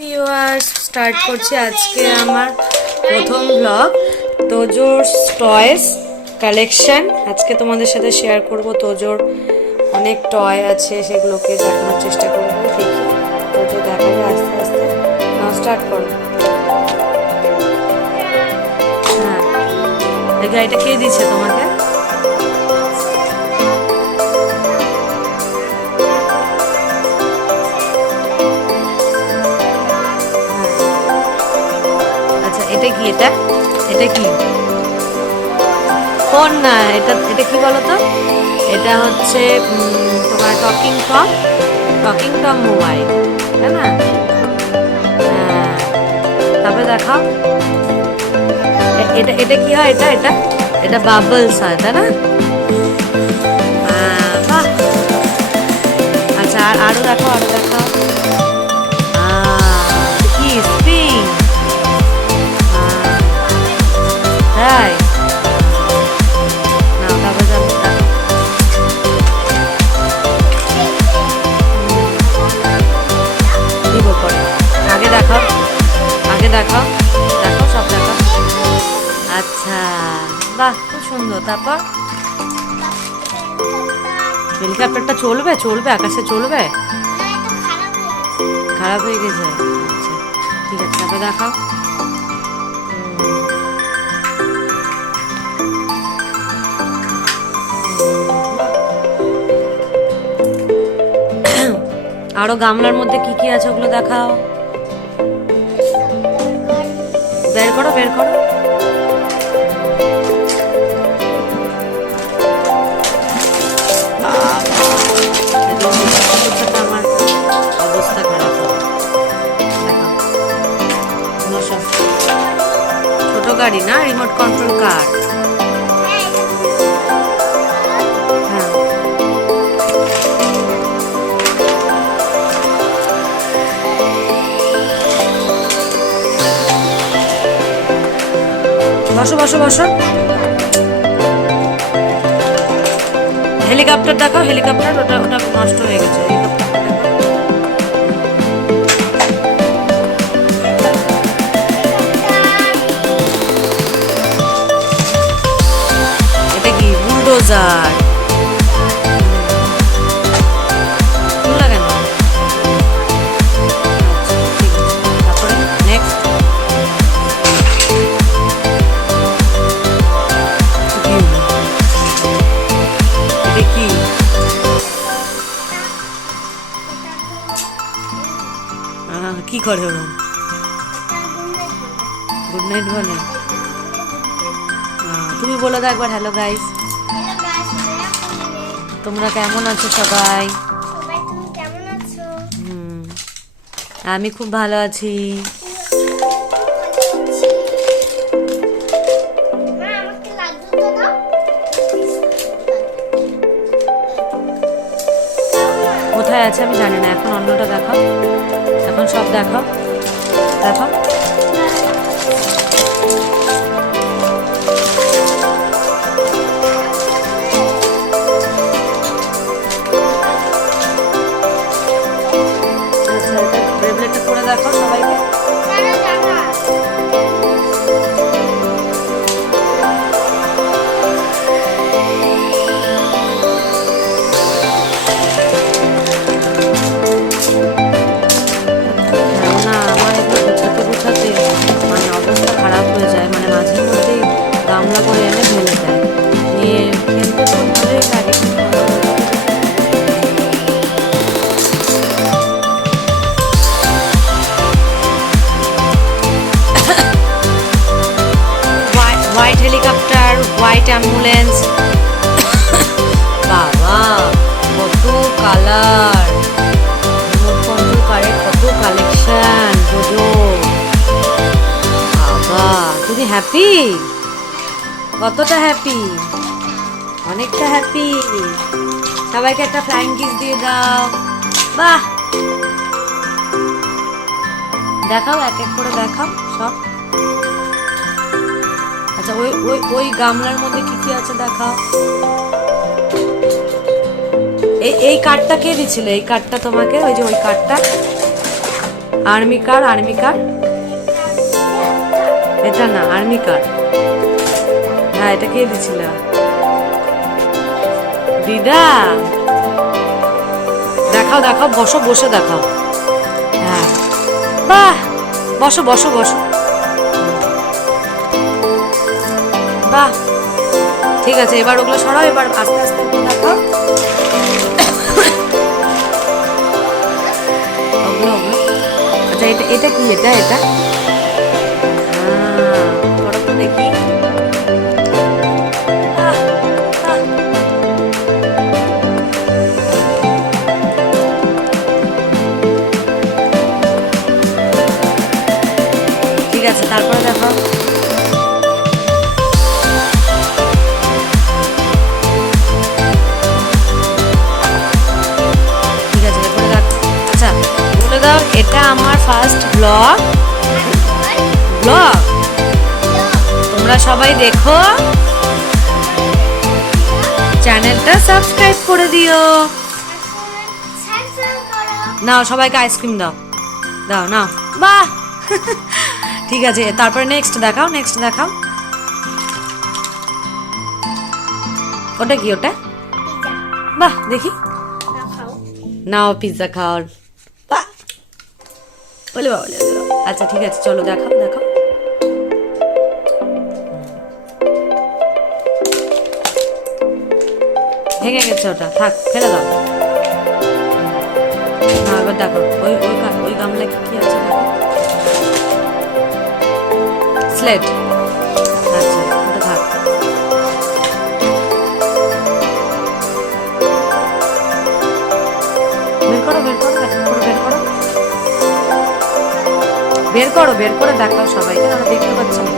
Viewers start করছি আজকে আমার প্রথম ব্লগ তোজোস টয়েস কালেকশন। আজকে তোমাদের সাথে শেয়ার করব তোজোর অনেক টয় আছে, সেগুলোকে দেখানোর চেষ্টা করব। দেখি তোজো দেখা যায় আস্তে আস্তে। নাও স্টার্ট করো। হ্যাঁ, এই গাড়িটা কে দিচ্ছে তোমাকে? আচ্ছা, এটা কি? এটা কি ফোন? না, এটা কি বলো তো? এটা হচ্ছে তোমার টকিং টম মোবাইল, তাই না? হ্যাঁ, তারপরে দেখাও এটা এটা কি হয়? এটা এটা এটা বাবলস হয়, তাই না? বাহ। আচ্ছা, আরো দেখাও। কি স্প্রিং! তাই না, তারপরে দিব পরে। আগে দেখাও সব দেখাও। আচ্ছা, বাহ, খুব সুন্দর। তারপর হেলিকপ্টারটা চলবে আকাশে চলবে? খারাপ হয়ে গেছে? আচ্ছা, ঠিক আছে, তারপরে দেখাও। আরো গামলার মধ্যে কি কি আছে ওগুলো দেখাও। বের করো। আমার অবস্থা খারাপ হবে। ছোট গাড়ি না, রিমোট কন্ট্রোল কার। হ্যাঁ, বসো। হেলিকপ্টার দেখাও। ওটা নষ্ট হয়ে গেছে। এটা কি? বুলডোজার। তারপরে নেক্সট কি? কি করে ওরা? গুড নাইট বলে? তুমি বলে দাও একবার, হ্যালো গাইস। তোমরা কেমন আছো সবাই? আমি খুব ভালো আছি। কোথায় আছে আমি জানি না। এখন অন্যটা দেখাও। এখন সব দেখাও। আচ্ছা, এটা ব্রেসলেটটা করে দেখাও সবাইকে। গুছাতে মানে অবস্থা খারাপ হয়ে যায়, মানে মাঝে মধ্যেই গামলা করে এনে ঢেলে দেয়। নিয়ে খেলতে তো ভালোই লাগে। White helicopter, white ambulance. বাবা, কত কালার! রিমোট কন্ট্রোল কারের কত কালেকশন। বাবা, তুমি হ্যাপি? কতটা হ্যাপি? অনেকটা হ্যাপি। সবাইকে একটা ফ্লাইং কিস দিয়ে দাও। বাহ, দেখাও, এক করে দেখাও সব। আচ্ছা, ওই গামলার মধ্যে কি আছে দেখাও। এই কার্ডটা কে দিছিল? এই কার্ডটা তোমাকে? ওই যে ওই কার্ডটা আর্মি কার, আর্মি কার, এটা না আর্মি কার। হ্যাঁ এটা কে দিছিল? দিদা। দেখাও দেখাও, বসো, বসে দেখাও। হ্যাঁ বাহ, বসো বসো বসো। বাহ ঠিক আছে, এবার ওগুলো সরাও, এবার আস্তে আস্তে দেখাও। ওগুলো ওগুলো আচ্ছা, এটা এটা কি? এটা এটা করো তো দেখি। ঠিক আছে, তারপরে দেখো। ঠিক আছে, এরপরে দেখো। আচ্ছা বলে দাও, এটা আমার ফার্স্ট ব্লগ। ব্লগ তোমরা সবাই দেখো, চ্যানেলটা সাবস্ক্রাইব করে দিও। নাও সবাইকে আইসক্রিম দাও, দাও নাও। বাহ ঠিক আছে, তারপরে নেক্সট দেখাও, নেক্সট দেখাও। ওটা কি? ওটা বাহ দেখি, নাও পিৎজা খাও। বাহ বলে বাবা, আচ্ছা ঠিক আছে, চলো দেখাও দেখাও। ভেঙে গেছে ওটা, থাক ফেলে দাও। না এবার দেখো, ওই ওই ওই গামলা কি আছে দেখো। স্লেট, আচ্ছা ওটা থাক। বের করো বের করো, বের করো বের করো, বের করে দেখাও সবাইকে, আমরা দেখতে পাচ্ছি না।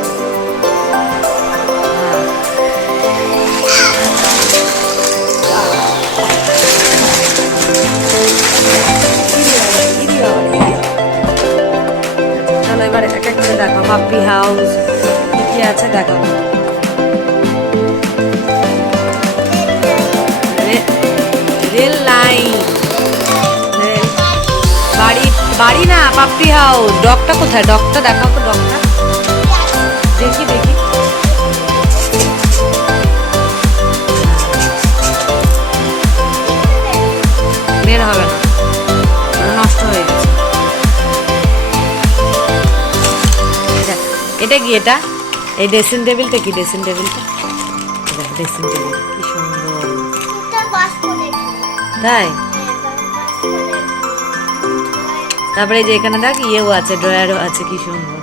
চলো এবার এক এক করে দেখাও। পাপ্পি হাউস কি আছে দেখাও। রেল লাইন, বাড়ি, বাড়ি না পাপ্পি হাউস। ডগটা কোথায়? ডগটা দেখাও তো, ডগটা দেখি দেখি। বের হবে না, নষ্ট হয়ে গেছে। এটা কি? এটা এই ড্রেসিং টেবিলটা কি? ড্রেসিং টেবিলটা, ড্রেসিং টেবিল কি সুন্দর, তাই? তারপরে এই যে এখানে দেখ ইয়েও আছে, ড্রয়ারও আছে, কি সুন্দর।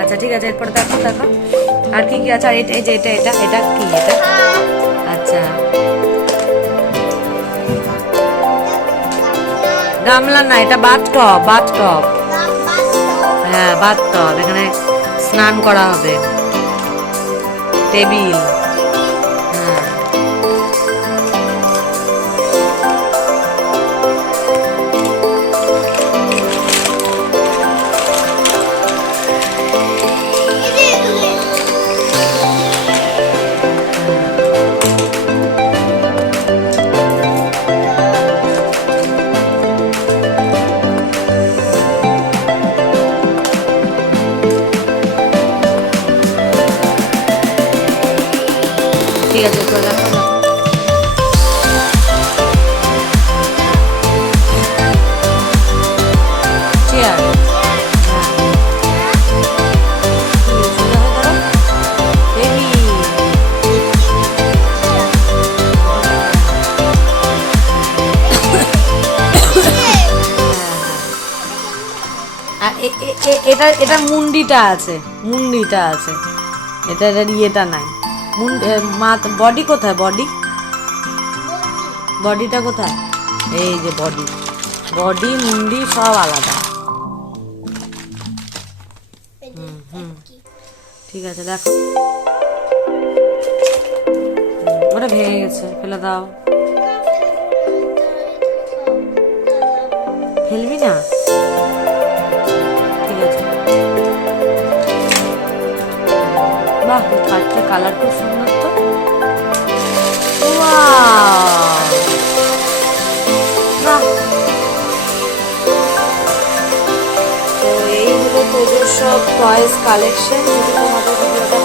আচ্ছা ঠিক আছে, এরপর দেখো দেখো আর কি কি আছে। আর এটা এই যে এটা এটা এটা কি? এটা আচ্ছা গামলা না, এটা বাথটব, বাথটব। হ্যাঁ বাথটব, এখানে স্নান করা হবে। টেবিল, হ্যাঁ ঠিক আছে, দেখো দেখো। চেয়ার, এটা এটা মুন্ডিটা আছে, মুন্ডিটা আছে। এটা এটার ইয়েটা নাই। বডি কোথায়? বডি, বডিটা কোথায়? এই যে বডি, বডি মুন্ডি সব আলাদা। ঠিক আছে দেখো, ওটা ভেঙে গেছে, ফেলে দাও। ফেলবি না? ঠিক আছে। বাহ, কাঠটা কালার খুব সুন্দর তো। ওয়াও, বাহ। তো এই হলো তোজোর সব টয়েস কালেকশন। যদি তোমাদের ভিডিওটা